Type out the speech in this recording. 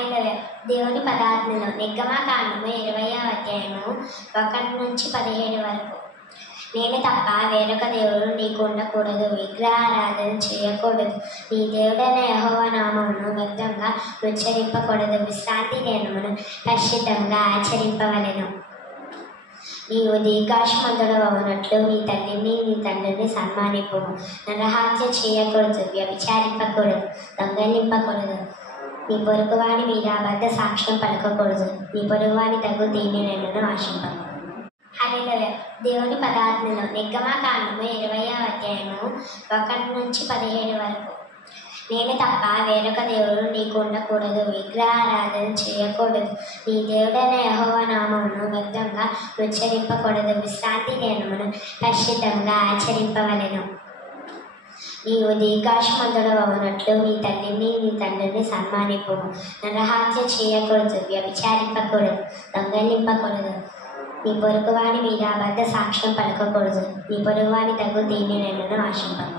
హల్లెలూయా. దేవుని పదాజ్ఞలు నిర్గమకాండము 20వ అధ్యాయము 1-17 వరకు. నేను తప్ప వేరొక దేవుడు నీకు ఉండకూడదు, విగ్రహారాధన చేయకూడదు, నీ దేవుడైన యెహోవా నామమును వ్యర్థంగా ఉచ్చరింపకూడదు, విశ్రాంతి దినమును పరిశుద్ధంగా ఆచరింపవలెను. నీవు దీర్ఘాయుష్మంతుడు అవునట్లు నీ తల్లిని నీ తండ్రిని సన్మానింపుము. నరహత్య చేయకూడదు, వ్యభిచారింపకూడదు, దొంగలింపకూడదు, నీ పొరుగువాని మీద అబద్ధ సాక్ష్యం పలకకూడదు, నీ పొరుగువాని తగు దీనిని ఆశింపకు. హల్లెలూయా. దేవుని పదాజ్ఞలు నిర్గమకాండము 20వ అధ్యాయము 1-17 వరకు. నేను తప్ప వేరొక దేవుడు నీకు ఉండకూడదు, విగ్రహారాధన చేయకూడదు, నీ దేవుడైన యెహోవా నామమును వ్యర్థంగా ఉచ్చరింపకూడదు, విశ్రాంతి దినమును పరిశుద్ధంగా ఆచరింపవలెను. నీవు దీర్ఘాయుష్మంతుడు అవునట్లు నీ తల్లిని నీ తండ్రిని సన్మానింపుము. నరహత్య చేయకూడదు, వ్యభిచారింపకూడదు, దొంగలింపకూడదు, నీ పొరుగువాని మీద అబద్ధ సాక్ష్యం పలకకూడదు, నీ పొరుగువాని తగు దీనిని ఆశింపకు.